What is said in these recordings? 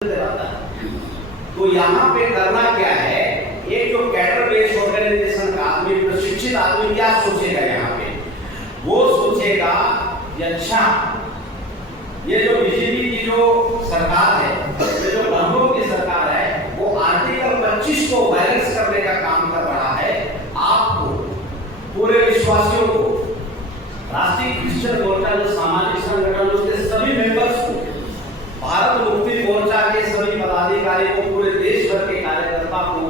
तो यहाँ पे करना क्या है, एक जो कैडर बेस्ड ऑर्गेनाइजेशन का आदमी, प्रशिक्षित आदमी क्या सोचेगा, यहाँ पे वो सोचेगा कि अच्छा ये जो बीजेपी की जो सरकार है, ये जो बंधुओं की सरकार है, वो आर्टिकल 25 को वायलेंस करने का काम कर रहा है। आपको पूरे विश्वासियों को, राष्ट्रीय क्रिश्चियन मोर्चा जो सामाजिक संगठन उसके सभी मेंबर्स को, भारत मुक्ति मोर्चा के सभी पदाधिकारी को, पूरे देश भर के कार्यकर्ता को,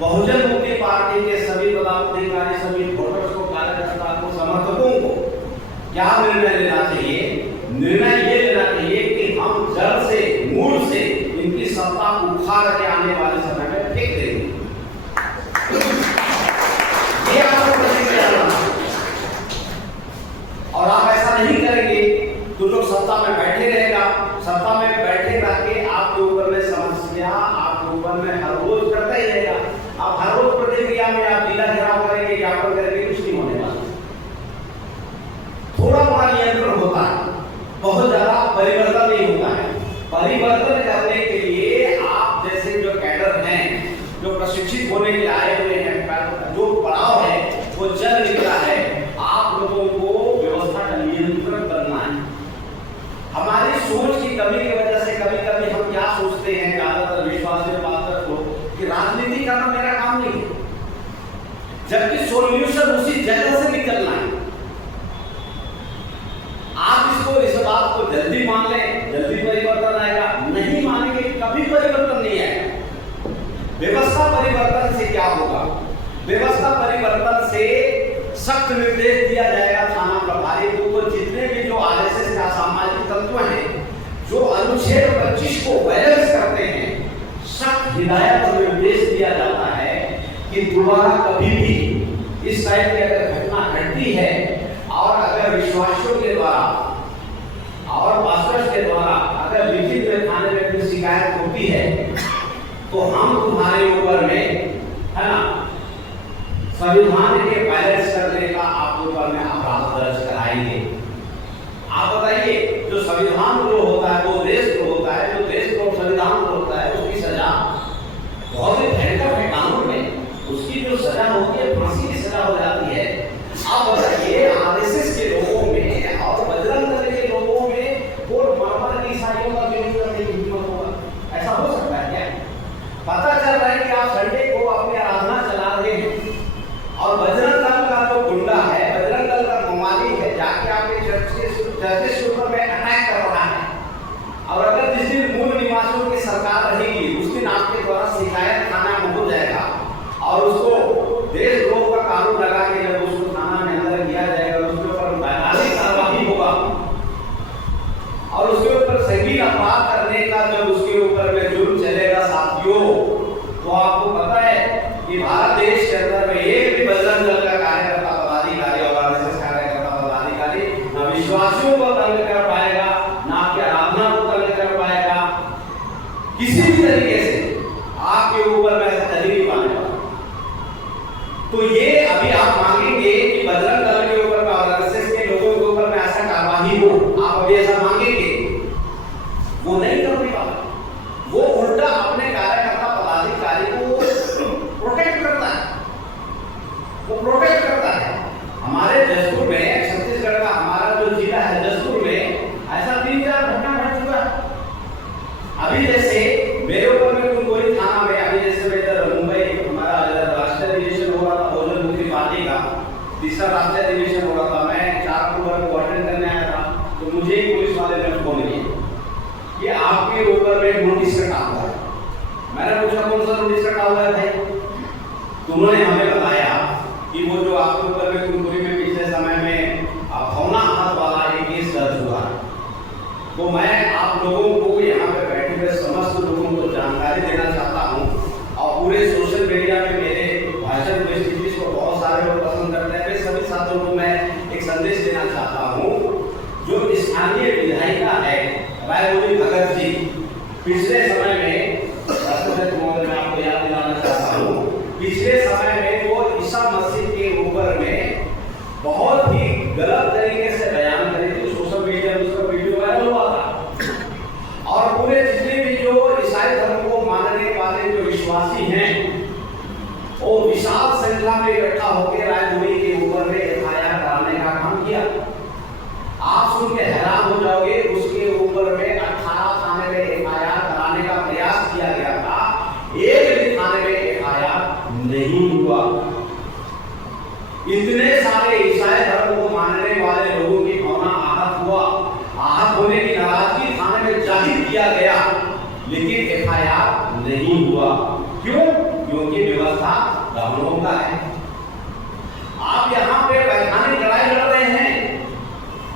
बहुजन मुक्ति पार्टी के सभी पदाधिकारी, सभी वोटर्स को, कार्यकर्ता को, समर्थकों को क्या निर्णय लेना चाहिए? निर्णय ये लेना चाहिए कि हम जड़ से, मूल से इनकी सत्ता उखाड़ के आने वाले समय में फेंक देंगे। ये आपको प्रतिक्रिया देना, और आप ऐसा नहीं करेंगे तो लोग सत्ता में बैठे रहेगा, सत्ता में बैठे रह के आपके ऊपर में समस्या, आपके ऊपर में हर रोज करता ही रहेगा। आप हर रोज प्रतिक्रिया में आप जिला घेराव करेंगे, ज्ञापन करेंगे, कुछ नहीं होने वाला। थोड़ा मोड़ा नियंत्रण होता है, बहुत ज्यादा परिवर्तन नहीं होता है। परिवर्तन करने के लिए आप जैसे जो कैडर हैं, जो प्रशिक्षित होने के लिए आए हुए हैं, जो पड़ाव है वो चल निकला है, आप लोगों को व्यवस्था का नियंत्रण करना है। हमारी सोच की कमी की वजह से कभी कभी हम क्या सोचते हैं, ज्यादातर विश्वासी पात्र को, कि राजनीति करना मेरा काम नहीं है, जबकि सॉल्यूशन उसी जगह से निकलना है। आप इसको, इस बात को जल्दी मान लें, जल्दी परिवर्तन आएगा, नहीं मानेंगे कभी परिवर्तन नहीं आएगा। व्यवस्था परिवर्तन से क्या होगा? व्यवस्था परिवर्तन से सख्त निर्देश दिया जाएगा थाना प्रभारी को, जितने भी जो आरएसएस के असामाजिक तत्व हैं, जो अनुच्छेद 25 को वायलेंस करते हैं, सख्त हिदायत और निर्देश दिया जाता है कि दोबारा कभी भी इस टाइप की अगर घटना घटती है और अगर विश्वासियों के द्वारा और पास्टर्स के द्वारा अगर लिखित में थाने में कोई शिकायत होती है, तो हम तुम्हारे ऊपर में, है ना, संविधान के वायलेंस करने का आपके ऊपर में अपराध दर्ज कराएंगे। आप बताइए, जो संविधान जो होता है, वो देश को होता है, जो देश को संविधान को होता है, उसकी सजा बहुत ही भयंकर है कानून में। उसकी जो सजा होती है, फांसी की सजा हो जाती है। आप बताइए, आरएसएस के लोगों में और बजरंग दल के लोगों में और मामला ईसाइयों का विरोध करने की हिम्मत होगा? ऐसा हो सकता है क्या? पता चल रहा है कि आप संडे को अपनी आराधना चला रहे हैं और बजरंग दल का जो गुंडा है, बजरंग दल का ममाली है, जाके आपके चर्च के ऊपर में अटैक कर रहा है। और अगर जिस दिन मूल निवासियों की सरकार रहेगी, उस दिन आपके द्वारा शिकायत थाना में हो जाएगा और उसको देशद्रोह का कानून लगा के जब उसको थाना में अंदर किया जाएगा, उसके ऊपर वैधानिक कार्रवाई होगा और उसके ऊपर संगीन अपराध करने का जब उसके ऊपर में जुर्म चलेगा साथियों, तो आपको पता है कि भारत देश के अंदर में एक भी बजरंग दल का कार्यकर्ता पदाधिकारी और आरएसएस कार्यकर्ता पदाधिकारी ना विश्वासियों को तंग कर पाएगा, ना आपकी आराधना को तंग कर पाएगा, किसी भी तरीके से आपके ऊपर में ऐसा कभी नहीं पाएगा। तो ये अभी आप मांगेंगे कि बजरंग दल के ऊपर में और आरएसएस के लोगों के ऊपर में ऐसा कार्रवाई हो, आप अभी ऐसा मांगेंगे? वो नहीं करने वाला। वो उल्टा अपने कार्यकर्ता पदाधिकारी को प्रोटेक्ट करता है, वो प्रोटेक्ट करता है। हमारे जसपुर में, छत्तीसगढ़ का हमारा जो जिला है जसपुर में, ऐसा 3-4 घटना घट चुका है। अभी जैसे मेरे ऊपर में कोई थाना में, अभी जैसे मैं इधर मुंबई, हमारा राष्ट्रीय अधिवेशन हो रहा था बहुजन मुक्ति पार्टी का, तीसरा राष्ट्रीय अधिवेशन हो रहा था, मैं 4 अक्टूबर को अटेंड करने आया था, तो मुझे ही पुलिस वाले ने फोन किया कि आपके ऊपर में नोटिस कटा हुआ है। मैंने पूछा कौन सा नोटिस कटा हुआ है भाई? तो उन्होंने हमें बताया कि वो जो आपके ऊपर में कुनकुरी में पिछले समय में भवना हाथ वाला एक केस दर्ज हुआ है। तो मैं आप लोगों को यहाँ पे बैठे हुए समस्त लोगों को जानकारी देना चाहता हूँ और पूरे सोशल मीडिया में मेरे भाषण में स्पीच को बहुत सारे लोग पसंद करते हैं, मैं सभी साथियों को मैं एक संदेश देना चाहता हूँ। जो स्थानीय विधायिका है रायबोली भगत जी, पिछले समय में, मैं आपको याद दिलाना चाहता हूँ, पिछले समय में वो ईसा मसीह के ऊपर में बहुत ही गलत तरीके से बयान करी थी। सोशल मीडिया में उसका वीडियो वायरल हुआ था और पूरे जितने भी जो विश्वासी हैं वो विशाल संख्या में इकट्ठा होकर रायपुरी के ऊपर में एफआईआर कराने का काम किया। आप सुन के हैरान हो जाओगे, उसके ऊपर में 18 थाने में एफआईआर कराने का प्रयास किया गया था, एक भी थाने में एफआईआर नहीं हुआ। इतने सारे ईसाई धर्म को मानने वाले लोगों की भावना आहत हुआ, आहत होने की नाराजगी थाने में जाहिर किया गया, लेकिन एफआईआर नहीं हुआ। क्यों? क्योंकि व्यवस्था ब्राह्मणों का है। आप यहाँ पे वैधानिक लड़ाई लड़ रहे हैं,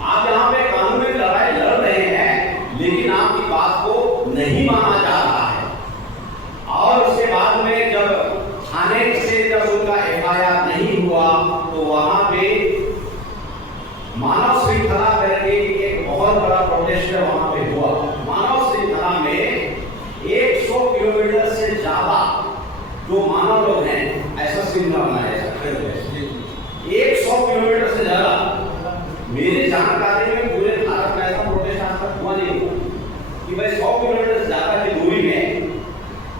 आप यहाँ पे कानूनी लड़ाई लड़ रहे हैं, लेकिन आपकी बात को नहीं माना जा रहा है। और उसके बाद में जब थाने से जब उनका एफआईआर नहीं हुआ तो वहां पे मानव श्रृंखला करके एक बहुत बड़ा प्रोटेस्ट वहां पे हुआ। मानव श्रृंखला में 100 किलोमीटर से ज्यादा जो मानव लोग हैं, ऐसा श्रृंखला बनाया 100 किलोमीटर से ज्यादा। मेरी जानकारी में पूरे भारत में ऐसा प्रोटेस्ट आज तक हुआ नहीं हुआ कि भाई 100 किलोमीटर से ज्यादा की दूरी में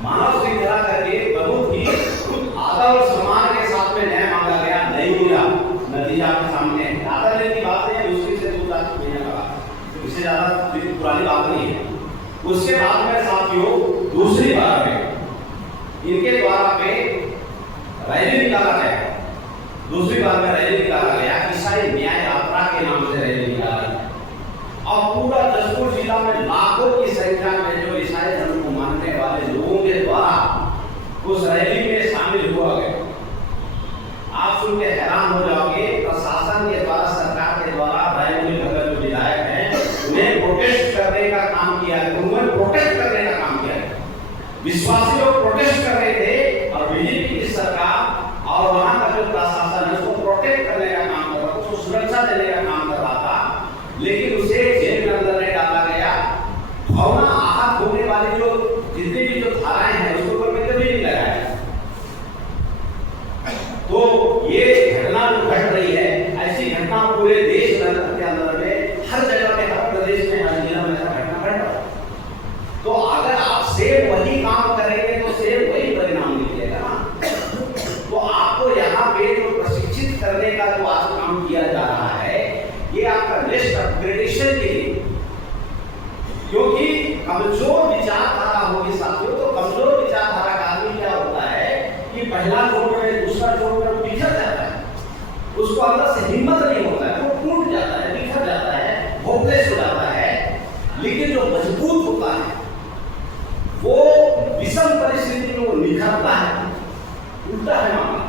मानव श्रृंखला करके बहुत ही आदर और सम्मान के साथ में न्याय मांगा गया, नहीं मिला। नतीजा आपके सामने है। ज्यादा दिन की बात है, दूसरी से 2 लाख महीने लगा, इससे ज्यादा पुरानी बात नहीं है। उसके बाद में साथियों दूसरी बार में इनके द्वारा पे रैली निकाला गया, दूसरी बार में रैली निकाला गया, ईसाई न्याय यात्रा के नाम से रैली निकाला गया। और पूरा जशपुर जिला में लाखों की संख्या में जो ईसाई धर्म को मानने वाले लोगों के द्वारा उस रैली में शामिल हुआ गया। आप सुन के हैरान हो जाओगे, प्रशासन के द्वारा, सरकार के द्वारा रायपुर नगर जो विधायक हैं उन्हें प्रोटेस्ट करने का काम किया, उन्होंने प्रोटेस्ट करने का काम किया। विश्वासी लोग प्रोटेस्ट कर रहे थे और बीजेपी की सरकार और वहां का जो प्रशासन है उसको प्रोटेक्ट करने का काम कर रहा था, उसको सुरक्षा देने का काम कर रहा था, लेकिन उसे जेल के अंदर नहीं डाला गया। भावना आहत होने वाली जो जितनी भी जो धाराएं हैं उसके ऊपर में कभी नहीं लगाया। तो ये घटना जो घट रही है, ऐसी घटना पूरे देश के अंदर में हर जगह पे, हर प्रदेश में, हर जिला में ऐसा घटना घट रहा है। तो अगर आप सेम वही काम करेंगे तो सेम वही परिणाम मिलेगा ना। तो आपको यहाँ पे जो प्रशिक्षित करने का जो आज काम किया जा रहा है, ये आपका नेक्स्ट अपग्रेडेशन के लिए, क्योंकि कमजोर विचारधारा होगी साथियों। तो कमजोर विचारधारा का आदमी क्या होता है कि पहला जोड़ में दूसरा जोड़ में बिखर जाता है, उसको अंदर से हिम्मत नहीं होता है, वो टूट जाता है, बिखर जाता है, होपलेस हो जाता है। लेकिन जो मजबूत होता है वो विषम परिस्थिति में वो निखरता है। उल्टा है मामला,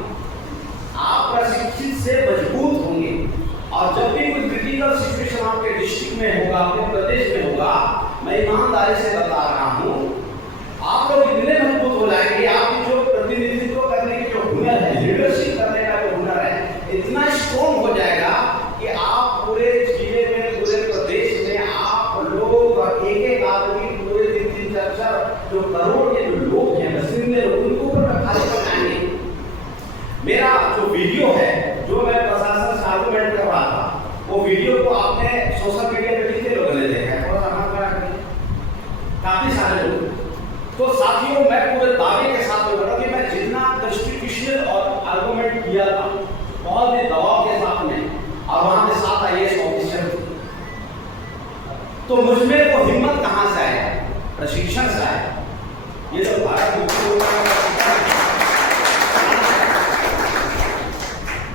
आप प्रशिक्षित से मजबूत होंगे और जब भी कोई क्रिटिकल सिचुएशन आपके डिस्ट्रिक्ट में होगा, आपके प्रदेश में होगा, मैं ईमानदारी से बता रहा हूँ, आप लोग इतने मजबूत हो जाएंगे, आपकी जो प्रतिनिधित्व करने की जो हुनर है, लीडरशिप करने का जो हुनर है, इतना स्ट्रॉन्ग हो जाएगा कि आप पूरे जिले में, पूरे प्रदेश में आप लोग एक आदमी पूरे 3-4 जो करोड़ के जो लोग हैं, बसिंदे लोग, उनको ऊपर खाली बनाएंगे। मेरा जो वीडियो है, जो मैं प्रशासन से आर्गुमेंट कर रहा था, वो वीडियो को आपने सोशल मीडिया पे कितने लोगों ने देखा है? थोड़ा सा हाथ बढ़ा करिए, काफी सारे लोग। तो साथियों मैं पूरे दावे के साथ बोल रहा हूँ कि मैं जितना कॉन्स्टिट्यूशनल और आर्गुमेंट किया था बहुत ही दबाव के साथ में, और वहां पे 7 IAS ऑफिसर, तो मुझमें वो हिम्मत कहां से आया? प्रशिक्षण से आया। ये तो भारत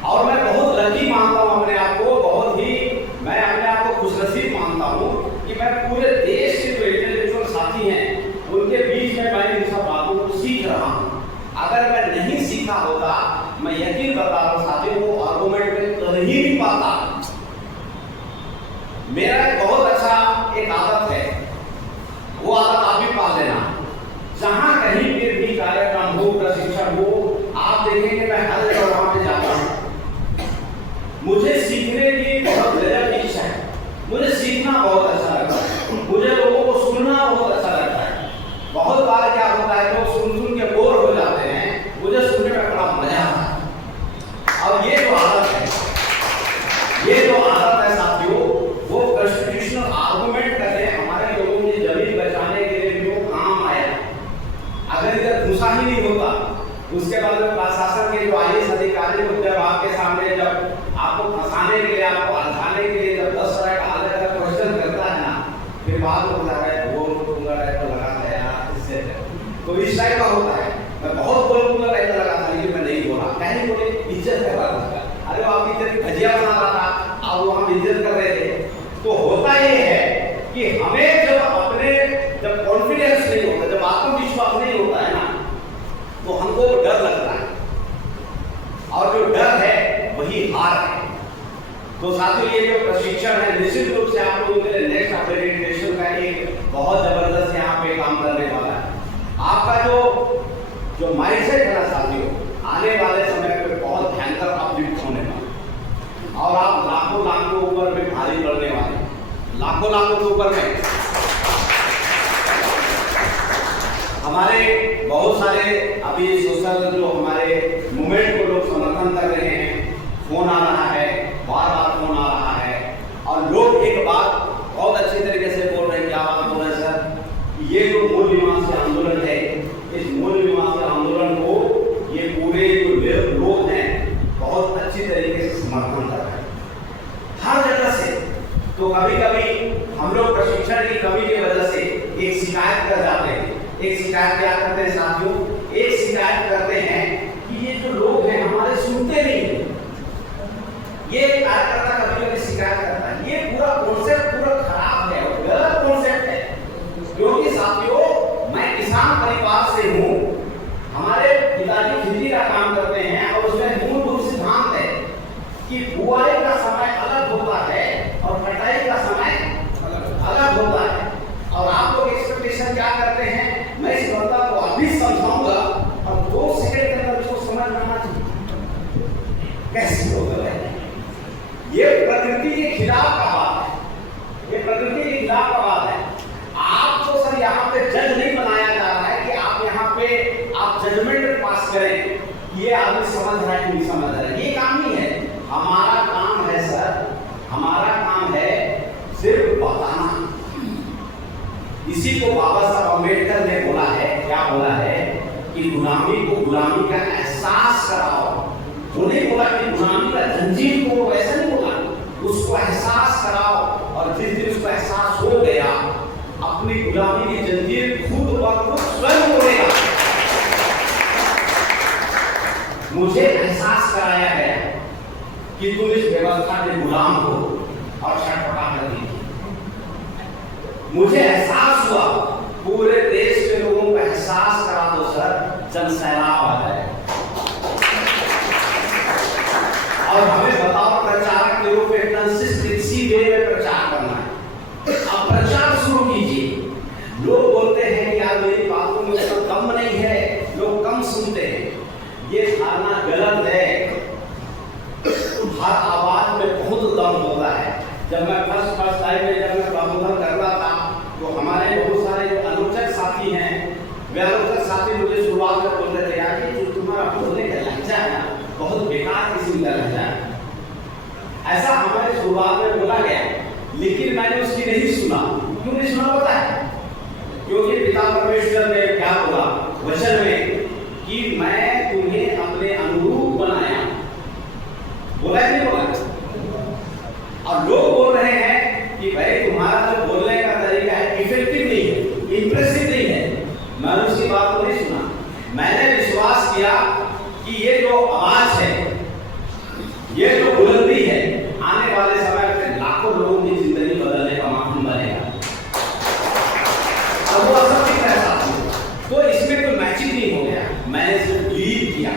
और मैं बहुत लकी मानता हूं अपने आप को, बहुत ही मैं अपने आप को खुशनसीब मानता हूं कि मैं पूरे देश के जो इंटेलेक्चुअल साथी हैं उनके बीच में मैं इन सब बातों को सीख रहा हूं। अगर मैं नहीं सीखा होता, मैं यकीन बता रहा हूं साथियों, वो आर्गुमेंट में कर ही नहीं पाता। मेरा एक बहुत अच्छा एक आदत है, वो आदत आप भी पाल लेना। जहां कहीं पे भी कार्यक्रम हो, प्रशिक्षण हो, आप देखेंगे मैं हर जगह वहां पे जाता हूं। मुझे सीखने की बहुत गजब इच्छा है, मुझे सीखना बहुत अच्छा लगता है, मुझे लोगों को सुनना बहुत अच्छा लगता है। बहुत बार क्या होता है, लोग सुन के बोर हो जाते हैं, मुझे सुनने में बड़ा मजा आता है। और ये जो आदत है साथियों, वो ही नहीं होता। उसके बाद में प्रशासन के जो IAS अधिकारी होते हैं आपके सामने जब आपको फंसाने के लिए, आपको अलझाने के लिए जब 10 तरह का अलग अलग क्वेश्चन करता है ना, फिर बाद में बोलता है वो बोलूंगा तो लगा था यार इससे, तो इस टाइप का होता है। मैं बहुत बोलूंगा टाइप लगा था, लेकिन मैं नहीं बोला, कहीं बोले इज्जत कर रहा था। अरे आप इज्जत की भजिया बना रहा था, आप वहां इज्जत कर रहे थे। तो होता ये है कि हमें जब कॉन्फिडेंस नहीं होता, जब आत्मविश्वास नहीं होता है ना, तो हमको डर लगता है, और जो डर है वही हार है। तो साथियों ये जो प्रशिक्षण है निश्चित रूप से आप लोगों के लिए नेक्स्ट अपग्रेडेशन का एक बहुत जबरदस्त यहाँ पे काम करने वाला है। आपका जो माइंडसेट है ना साथियों, आने वाले समय पे बहुत भयंकर अपलिफ्ट होने वाला, और आप लाखों लाख के ऊपर में भारी पड़ने वाले, लाखों लाखों के ऊपर में। हमारे बहुत सारे अभी सोशल जो हमारे मूवमेंट को लोग समर्थन कर रहे हैं, फोन आ रहा है, बार बार फोन आ रहा है, और लोग एक बात बहुत अच्छी तरीके से बोल रहे हैं। क्या बात बोल रहे हैं सर? ये जो मूल मीमांसा आंदोलन है, इस मूल मीमांसा आंदोलन को ये पूरे जो लोग हैं बहुत अच्छी तरीके से समर्थन कर रहे हैं हर जगह से। तो कभी कभी हम लोग प्रशिक्षण की कमी की वजह से एक शिकायत कर जाते हैं। एक शिकायत क्या करते हैं साथियों? एक शिकायत करते हैं कि ये जो लोग हैं हमारे सुनते नहीं है। ये कार्यकर्ता कभी कभी शिकायत करता है, ये पूरा कॉन्सेप्ट पूरा खराब है और गलत कॉन्सेप्ट है। क्योंकि साथियों मैं किसान परिवार से हूँ, हमारे पिताजी खेती का काम करते हैं, और उसमें मूलभूत सिद्धांत है कि बुआई का समय अलग होता है और कटाई का समय अलग होता है। और आप लोग एक्सपेक्टेशन क्या करते हैं? मैं इस बात को अभी समझाऊंगा और 2 सेकंड के अंदर उसको समझ में आना चाहिए। कैसी होता है? ये प्रकृति के खिलाफ का बात है, ये प्रकृति के खिलाफ का बात है। आपको सर यहाँ पे जज नहीं बनाया जा रहा है कि आप यहाँ पे आप जजमेंट पास करें, ये आदमी समझ रहा है कि नहीं समझ रहा है, ये काम नहीं है। हमारा काम है सर, हमारा काम है सिर्फ बताना। इसी को बाबा साहब अम्बेडकर ने बोला है, क्या बोला है कि गुलामी को गुलामी का एहसास कराओ। वो नहीं बोला कि गुलामी का जंजीर को, ऐसा नहीं बोला, उसको एहसास कराओ। और जिस दिन उसको एहसास हो गया, अपनी गुलामी की जंजीर खुद ब खुद स्वयं तोड़ेगा। मुझे एहसास कराया गया कि तुम इस व्यवस्था के गुलाम हो और छटपटा लगी। मुझे एहसास हुआ, पूरे देश के लोगों को एहसास करा दो सर, जन सैलाब आ जाए। और हमें बताओ प्रचारक के रूप में कंसिस्टेंसी वे में प्रचार करना है। अब प्रचार शुरू कीजिए। लोग बोलते हैं कि यार मेरी बातों में उसका दम नहीं है, लोग कम सुनते हैं। ये धारणा गलत है। हर आवाज में बहुत दम होता है। जब मैं फर्स्ट टाइम में जब मैं प्रबंधन कर रहा था, तो हमारे बहुत सारे जो आलोचक साथी हैं, वे आलोचक साथी मुझे शुरुआत में बोलते थे यार कि जो तुम्हारा बोलने का लहजा है ना, बहुत बेकार किस्म का लहजा है। ऐसा हमारे शुरुआत में बोला गया, लेकिन मैंने उसकी नहीं सुना। क्यों नहीं सुना पता है? क्योंकि पिता परमेश्वर ने क्या बोला वचन में कि मैं तुम्हें अपने अनुरूप बनाया। बोला नहीं बोला? और लोग बोल रहे हैं कि भाई तुम्हारा जो बोलने का तरीका है इफेक्टिव नहीं है, इंप्रेसिव नहीं है। मैंने उसकी बात को नहीं सुना। मैंने विश्वास किया कि ये जो आवाज है, ये जो बुलंदी है, आने वाले समय में लाखों लोगों की जिंदगी बदलने का माध्यम बनेगा। अब वो असर दिख रहा है, तो इसमें कोई मैचिंग नहीं हो गया। मैंने सिर्फ बिलीव किया।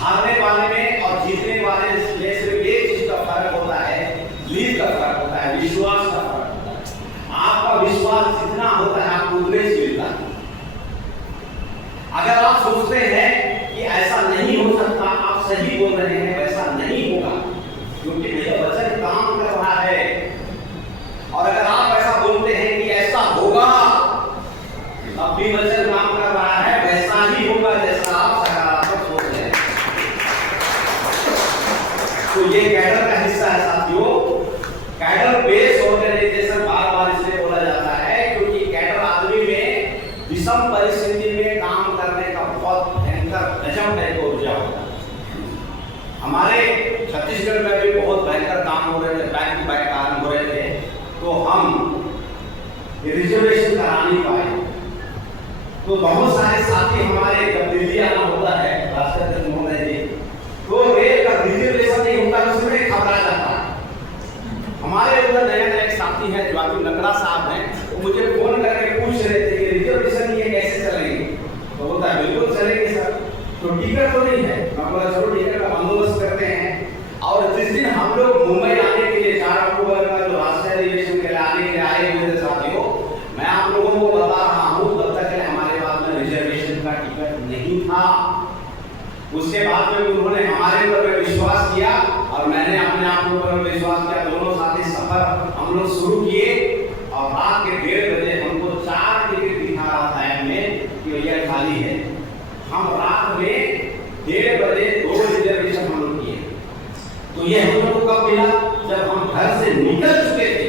हारने वाले में और जीतने वाले में सिर्फ एक चीज का फर्क होता है, बिलीव का फर्क होता है, विश्वास का फर्क होता है। आपका विश्वास जितना होता है आपको उतने से मिलता है। अगर आप सोचते हैं कि ऐसा नहीं हो सकता, आप सही बोल रहे हैं, वैसा नहीं होगा, क्योंकि भैया वचन काम कर रहा है। और अगर आप ऐसा बोलते हैं कि ऐसा होगा, तब भी वचन काम कर रहा है, वैसा ही होगा जैसा आप सकारात्मक सोच रहे हैं। तो ये कैडर का हिस्सा है साथियों। कैडर बेस ऑर्गेनाइजेशन बार बार इसलिए बोला जाता है क्योंकि कैडर आदमी में विषम परिस्थिति में काम करने का बहुत भयंकर गजब टाइप ऊर्जा होता है। हमारे छत्तीसगढ़ में भी बहुत भयंकर काम हो रहे थे, बैक टू बैक काम हो रहे थे, तो हम रिजर्वेशन करा नहीं पाए। तो बहुत सारे साथी हमारे जब दिल्ली आना होता है राष्ट्रपति महोदय जी, तो रेल का रिजर्वेशन नहीं होता, उसमें घबरा जाता है। हमारे उधर नए नए साथी हैं जो नकड़ा साहब हैं, वो मुझे फोन करके पूछ रहे थे कि रिजर्वेशन ये कैसे चलेंगे। तो बोलता है बिल्कुल चलेंगे सर, तो टिकट तो नहीं है। मैं बोला चलो टिकट का बंदोबस्त करते हैं। और जिस दिन हम लोग मुंबई आने के लिए 4 अक्टूबर का जो राष्ट्रीय अधिवेशन के लिए आने के लिए आए हुए थे साथियों, मैं आप लोगों को बता रहा हूँ तब तक हमारे पास में रिजर्वेशन का टिकट नहीं था। उसके बाद में उन्होंने हमारे ऊपर विश्वास किया और मैंने अपने आप के ऊपर विश्वास किया। दोनों साथी सफर हम लोग शुरू किए और रात के 1:30 बजे हमको 4 टिकट दिखा रहा था ऐप में कि यह खाली है। हम रात में 1:30 बजे 2 रिजर्वेशन हम लोग किए। तो ये हम लोग को कब मिला? जब हम घर से निकल चुके थे।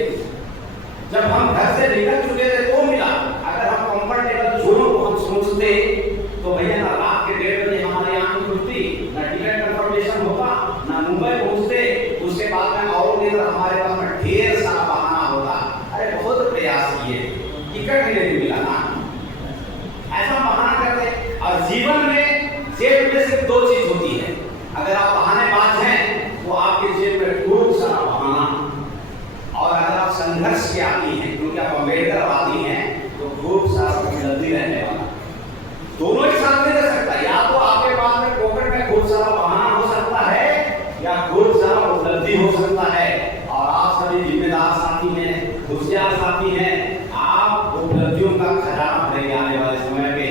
जब हम घर से निकल चुके थे तो मिला। अगर हम कंफर्टेबल जोन को हम सोचते तो भैया ना रात के 1:30 बजे हमारे यहाँ खुलती, ना टिकट कंफर्मेशन होता, ना मुंबई पहुंचते। उसके बाद में और हमारे पास में ढेर सारा बहाना होता। अरे बहुत प्रयास किए, टिकट ही नहीं मिला ना, ऐसा बहाना करते। और जीवन में जेब में सिर्फ 2 चीज होती है। अगर आप बहानेबाज हैं तो आपके जेब में खूब सारा बहाना, और अगर आप संघर्ष के आती हैं, क्योंकि आप अम्बेडकर आती हैं, तो खूब सारा उपलब्धि रहने वाला। दोनों ही साथ में रह सकता है। या तो आपके पास में पॉकेट में खूब सारा बहाना हो सकता है या खूब सारा उपलब्धि हो सकता है। और आप सभी जिम्मेदार साथी हैं, होशियार साथी हैं, आप उपलब्धियों का खजाना भरेंगे आने वाले समय पे।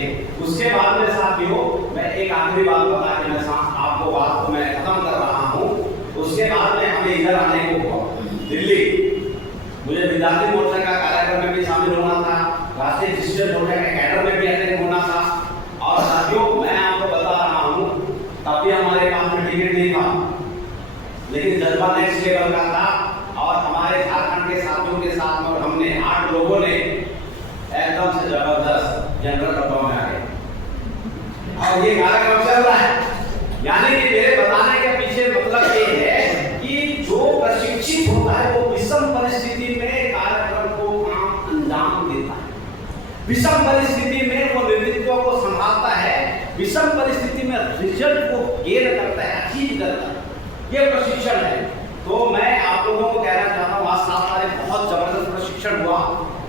उसके बाद में साथियों मैं एक आखिरी बात बता के मैं आपको बात को मैं खत्म कर रहा हूँ। उसके बाद में हमें इधर आने को दिल्ली, मुझे विद्यार्थी मोर्चा का कार्यक्रम में भी शामिल होना था, राष्ट्रीय शिक्षक मोर्चा के कैडर में भी अटेंड होना था। और साथियों मैं आपको बता रहा हूँ तब भी हमारे पास में टिकट नहीं था, लेकिन जज्बा नेक्स्ट लेवल का था। और हमारे झारखंड के साथियों के साथ में हमने 8 लोगों ने एकदम से जबरदस्त जनरल डब्बा में आ गए और ये कार्यक्रम चल रहा है। यानी कि मेरे बताने के पीछे मतलब ये है कि जो प्रशिक्षित होता है वो विषम परिस्थिति में कार्यक्रम को काम अंजाम देता है। विषम परिस्थिति में वो नेतृत्व को संभालता है, विषम परिस्थिति में रिजल्ट को गेन करता है, अचीव करता है। ये प्रशिक्षण है। तो मैं आप लोगों को कहना चाहता हूँ आज 7 तारीख बहुत जबरदस्त प्रशिक्षण हुआ।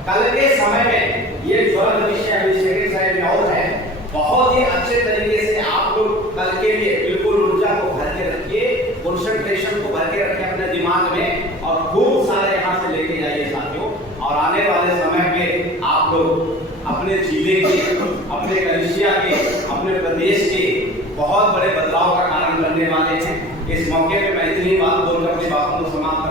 कल के समय में ये ज्वर विषय अभी सेकंड साइड में और है, बहुत ही अच्छे तरीके से आप लोग कल के लिए बिल्कुल ऊर्जा को भर के रखिए, कंसंट्रेशन को भर के रखिए अपने दिमाग में और खूब सारे यहाँ से लेके जाइए साथियों। और आने वाले समय पे आप लोग अपने जिले के, अपने कलिसिया के, अपने प्रदेश के बहुत बड़े बदलाव का कारण बनने वाले हैं। इस मौके पे मैं इतनी बात बोलकर अपनी बातों को समाप्त